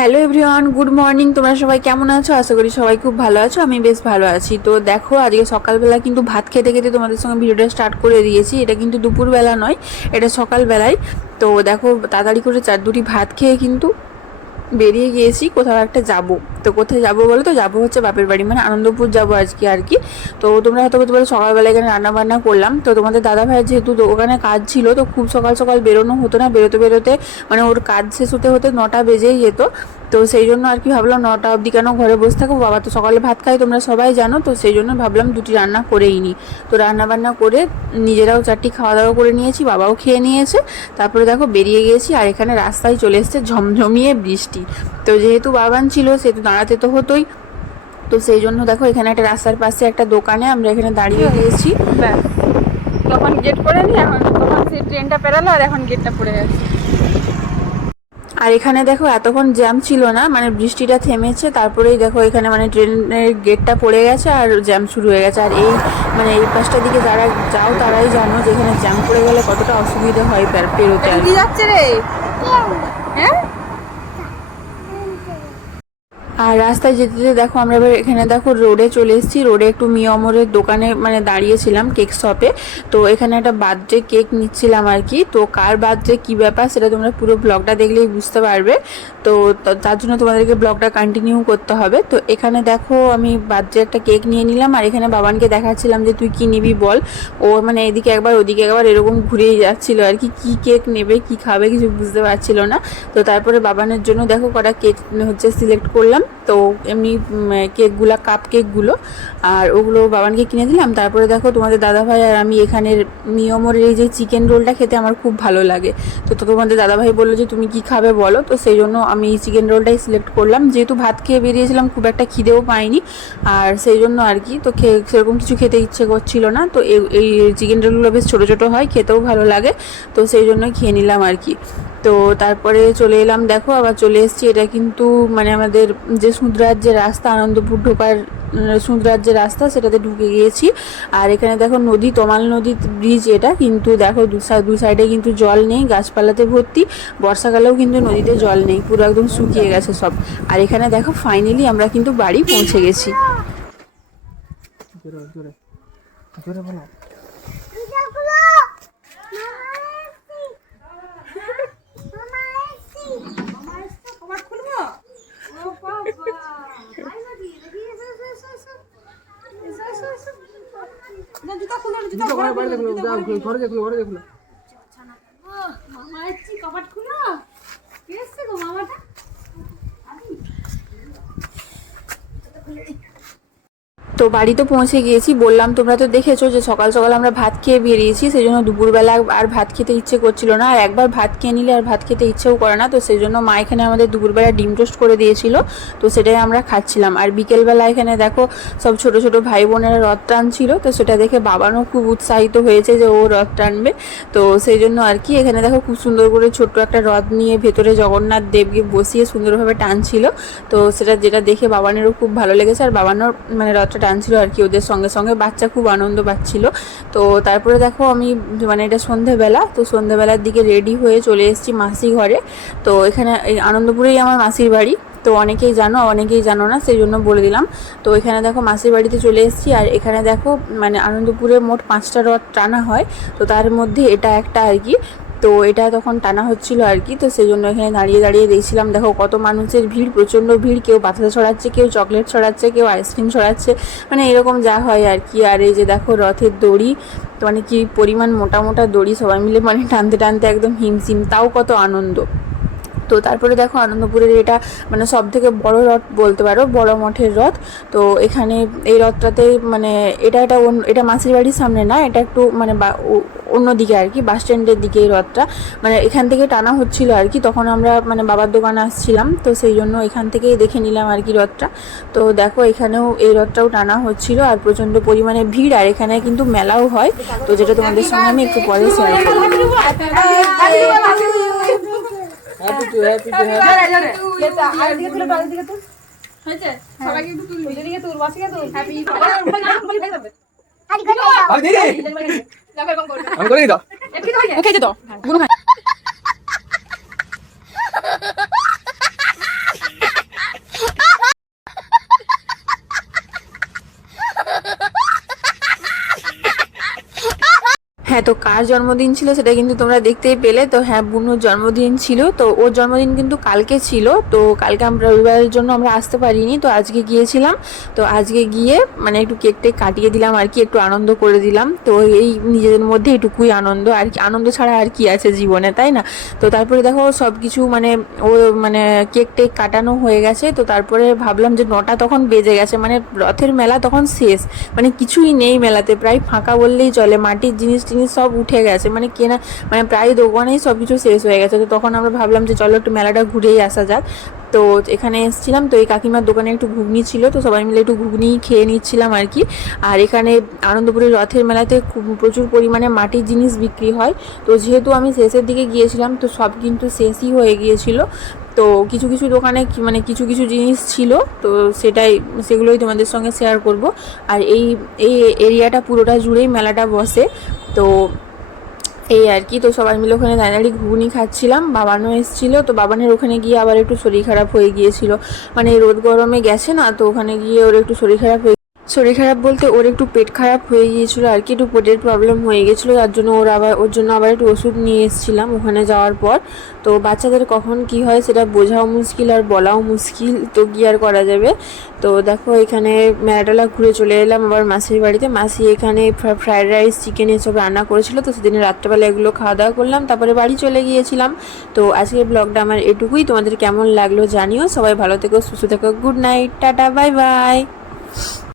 Hello everyone, good morning. তোমরা সবাই কেমন আছো? আশা করি সবাই খুব ভালো আছো। আমি বেশ ভালো আছি। তো দেখো, আজকে সকালবেলা কিন্তু ভাত খেতে খেতে তোমাদের সঙ্গে ভিডিওটা স্টার্ট করে দিয়েছি। এটা কিন্তু দুপুরবেলা নয়, এটা সকালবেলায়। তো দেখো, তাড়াতাড়ি করে দুটি ভাত খেয়ে কিন্তু বেরিয়ে গিয়েছি কোথাও একটা যাব। তো কোথায় যাব বলো তো? যাবো হচ্ছে বাপের বাড়ি, মানে আনন্দপুর যাবো আজকে আর কি। তো তোমরা হয়তো বলতে পারো সকালবেলা এখানে রান্না বান্না করলাম। তো তোমাদের দাদা ভাইয়ের যেহেতু ওখানে কাজ ছিল, তো খুব সকাল সকাল বেরোনো হতো না। বেরোতে বেরোতে মানে ওর কাজ শেষ হতে হতে 9টা বেজেই যেত। তো সেই জন্য আর কি ভাবলাম 9টা অবধি কেন ঘরে বসে থাকবো, বাবা তো সকালে ভাত খাই তোমরা সবাই জানো। তো সেই জন্য ভাবলাম দুটি রান্না করেই নিই। তো রান্না বান্না করে নিজেরাও চারটি খাওয়া দাওয়া করে নিয়েছি, বাবাও খেয়ে নিয়েছে। তারপরে দেখো বেরিয়ে গিয়েছি, আর এখানে রাস্তায় চলে এসছে ঝমঝমিয়ে বৃষ্টি। তো যেহেতু বাবান ছিল সেহেতু দাঁড়াতে তো হতোই। তো সেই জন্য দেখো এখানে একটা রাস্তার পাশে একটা দোকানে আমরা এখানে দাঁড়িয়ে গিয়েছি। ব্যাস, তখন গেট করে নি, এখন তখন সেই ট্রেনটা পেরালো আর এখন গেটটা পড়ে গেছে। আর এখানে দেখো এতক্ষণ জ্যাম ছিল না, মানে বৃষ্টিটা থেমেছে, তারপরেই দেখো এখানে মানে ট্রেনের গেটটা পড়ে গেছে আর জ্যাম শুরু হয়ে গেছে। আর এই মানে এই পাশটার দিকে যারা যাও তারাই জানো যে এখানে জ্যাম পড়ে গেলে কতটা অসুবিধা হয় পেরোতে। আর কি যাচ্ছে রে, হ্যাঁ। আর রাস্তায় যেতে যেতে দেখো আমরা এবার এখানে দেখো রোডে চলে এসেছি। রোডে একটু মিয়মরের দোকানে মানে দাঁড়িয়েছিলাম, কেক শপে। তো এখানে একটা বার্থডে কেক নিচ্ছিলাম আর কি। তো কার বার্থডে কী ব্যাপার সেটা তোমরা পুরো ব্লগটা দেখলেই বুঝতে পারবে। তো তার জন্য তোমাদেরকে ব্লগটা কন্টিনিউ করতে হবে। তো এখানে দেখো আমি বার্থডে একটা কেক নিয়ে নিলাম, আর এখানে বাবানকে দেখাচ্ছিলাম যে তুই কী নিবি বল। ও মানে এদিকে একবার ওদিকে একবার এরকম ঘুরেই যাচ্ছিলো আর কি, কী কেক নেবে কী খাবে কিছু বুঝতে পারছিল না। তো তারপরে বাবানের জন্য দেখো কটা কেক হচ্ছে সিলেক্ট করলাম। তো এমনি কেকগুলো, কাপ কেকগুলো, আর ওগুলো বাবানকে কিনে দিলাম। তারপরে দেখো তোমাদের দাদাভাই আর আমি এখানের মিয়মরের এই যে চিকেন রোলটা খেতে আমার খুব ভালো লাগে। তো তোমাদের দাদাভাই বললো যে তুমি কি খাবে বলো। তো সেই জন্য আমি চিকেন রোলটাই সিলেক্ট করলাম, যেহেতু ভাত খেয়ে বেরিয়েছিলাম খুব একটা খিদেও পাইনি। আর সেই জন্য আর কি, তো সেরকম কিছু খেতে ইচ্ছে করছিল না। তো এই চিকেন রোলগুলো বেশ ছোটো ছোটো হয়, খেতেও ভালো লাগে। তো সেই জন্যই খেয়ে নিলাম আর কি। তো তারপরে চলে এলাম, দেখো আবার চলে এসেছি। এটা কিন্তু মানে আমাদের যে সুন্দরার যে রাস্তা, আনন্দপুর ঢোকার সুন্দরার যে রাস্তা, সেটাতে ঢুকে গিয়েছি। আর এখানে দেখো নদী, তমাল নদী ব্রিজ এটা, কিন্তু দেখো দু সাইডে কিন্তু জল নেই, গাছপালাতে ভর্তি। বর্ষাকালেও কিন্তু নদীতে জল নেই, পুরো একদম শুকিয়ে গেছে সব। আর এখানে দেখো ফাইনালি আমরা কিন্তু বাড়ি পৌঁছে গেছি। জোরে জোরে জোরে বলো। তো বাড়ি তো পৌঁছে গিয়েছি, বললাম তোমরা তো দেখেছো যে সকাল সকাল আমরা ভাত খেয়ে বেরিয়েছি। সেই জন্য দুপুরবেলা আর ভাত খেতে ইচ্ছে করছিল না, আর একবার ভাত খেয়ে নিলে আর ভাত খেতে ইচ্ছেও করে না। তো সেই জন্য মা এখানে আমাদের দুপুরবেলা ডিম টোস্ট করে দিয়েছিল, তো সেটাই আমরা খাচ্ছিলাম। আর বিকেলবেলা এখানে দেখো সব ছোট ছোট ভাই বোনেরা রথ টানছিল, তো সেটা দেখে বাবানও খুব উৎসাহিত হয়েছে যে ও রথ টানবে। তো সেই জন্য আর কি এখানে দেখো খুব সুন্দর করে ছোট্ট একটা রথ নিয়ে ভেতরে জগন্নাথ দেবকে বসিয়ে সুন্দরভাবে টানছিল। তো সেটা যেটা দেখে বাবানেরও খুব ভালো লেগেছে, আর বাবানোর মানে রথটা টানছিল আর কি ওদের সঙ্গে সঙ্গে, বাচ্চা খুব আনন্দ পাচ্ছিল। তো তারপরে দেখো আমি মানে এটা সন্ধেবেলা, তো সন্ধেবেলার দিকে রেডি হয়ে চলে এসেছি মাসি ঘরে। তো এখানে এই আনন্দপুরেই আমার মাসির বাড়ি। তো অনেকেই জানো, অনেকেই জানো না, সেই জন্য বলে দিলাম। তো এখানে দেখো মাসির বাড়িতে চলে এসেছি। আর এখানে দেখো মানে আনন্দপুরে মোট 5টা রথ টানা হয়, তো তার মধ্যে এটা একটা আর কি। তো এটা তখন টানা হচ্ছিল আর কি। তো সেই জন্য এখানে দাঁড়িয়ে দাঁড়িয়ে দেখছিলাম, দেখো কত মানুষের ভিড়, প্রচণ্ড ভিড়। কেউ বাতাসা ছড়াচ্ছে, কেউ চকলেট ছড়াচ্ছে, কেউ আইসক্রিম ছড়াচ্ছে, মানে এরকম যা হয় আর কি। আর এই যে দেখো রথের দড়ি, তো মানে কি পরিমাণ মোটা মোটা দড়ি, সবাই মিলে মানে টানতে টানতে একদম হিমশিম, তাও কত আনন্দ। তো তারপরে দেখো আনন্দপুরের এটা মানে সব থেকে বড় রথ বলতে পারো, বড় মঠের রথ। তো এখানে এই রথটাতে মানে এটা মাসির বাড়ির সামনে না, এটা একটু মানে অন্যদিকে আর কি, বাস স্ট্যান্ডের দিকে এই রথটা মানে এখান থেকে টানা হচ্ছিল আর কি। তখন আমরা মানে বাবার দোকানে আসছিলাম, তো সেই জন্য এখান থেকেই দেখে নিলাম আর কি রথটা। তো দেখো এখানেও এই রথটাও টানা হচ্ছিল, আর প্রচণ্ড পরিমাণে ভিড়। আর এখানে কিন্তু মেলাও হয়, তো যেটা তোমাদের সঙ্গে আমি একটু পরে শেয়ার করব। Happy to happy to happy হয়েছে সবাইকে একটু তুল, দিদিকে তুল, বাসিকে তুল, হ্যাপি আমি করে দাও, ওকে যে দাও গুরু ভাই। হ্যাঁ, তো কার জন্মদিন ছিল সেটা কিন্তু তোমরা দেখতেই পেলে। তো হ্যাঁ, বুনুর জন্মদিন ছিল, তো ওর জন্মদিন কিন্তু কালকে ছিল। তো কালকে আমরা রবিবারের জন্য আমরা আসতে পারিনি, তো আজকে গিয়েছিলাম। তো আজকে গিয়ে মানে একটু কেক টেক কাটিয়ে দিলাম আর কি, একটু আনন্দ করে দিলাম। তো এই নিজেদের মধ্যে এটুকুই আনন্দ, আর কি আনন্দ ছাড়া আর কি আছে জীবনে, তাই না? তো তারপরে দেখো সব কিছু মানে ও মানে কেক টেক কাটানো হয়ে গেছে। তো তারপরে ভাবলাম যে 9টা তখন বেজে গেছে, মানে রথের মেলা তখন শেষ, মানে কিছুই নেই মেলাতে, প্রায় ফাঁকা বললেই চলে। মাটির জিনিস টিনিস সব উঠে গেছে, মানে কেনা মানে প্রায় দোকানেই সব কিছু শেষ হয়ে গেছে। তো তখন আমরা ভাবলাম যে চলো একটু মেলাটা ঘুরেই আসা যাক। তো এখানে এসেছিলাম, তো এই কাকিমার দোকানে একটু ঘুগনি ছিল, তো সবাই মিলে একটু ঘুগনি খেয়ে নিচ্ছিলাম আর কি। আর এখানে আনন্দপুরের রথের মেলাতে খুব প্রচুর পরিমাণে মাটির জিনিস বিক্রি হয়। তো যেহেতু আমি শেষের দিকে গিয়েছিলাম, তো সব কিন্তু শেষই হয়ে গিয়েছিল। তো কিছু কিছু দোকানে মানে কিছু কিছু জিনিস ছিল, তো সেগুলোই তোমাদের সঙ্গে শেয়ার করব। আর এই এই এরিয়াটা পুরোটা জুড়েই মেলাটা বসে। তো এই আর কি, তো সবাই মিলে ওখানে দাঁড়িয়ে ঘুগনি খাচ্ছিলাম। বাবানও এসেছিল, তো বাবানের ওখানে গিয়ে আবার একটু শরীর খারাপ হয়ে গিয়েছিল, মানে রোদ গরমে গেছে না, তো ওখানে গিয়ে ওর একটু শরীর খারাপ বলতে ওর একটু পেট খারাপ হয়ে গিয়েছিলো আর কি, একটু পেটের প্রবলেম হয়ে গেছিলো, তার জন্য ওর জন্য আবার একটু ওষুধ নিয়ে এসেছিলাম ওখানে যাওয়ার পর। তো বাচ্চাদের কখন কি হয় সেটা বোঝাও মুশকিল আর বলাও মুশকিল, তো কি আর করা যাবে। তো দেখো এখানে মেলাটালা ঘুরে চলে এলাম আবার মাসির বাড়িতে। মাসি এখানে ফ্রায়েড রাইস চিকেন এসব রান্না করেছিল, তো সেদিনে রাত্রেবেলা এগুলো খাওয়া দাওয়া করলাম, তারপরে বাড়ি চলে গিয়েছিলাম। তো আজকের ব্লগটা আমার এটুকুই, তোমাদের কেমন লাগলো জানিও। সবাই ভালো থেকো, সুস্থ থেকো, good night, tata, bye bye.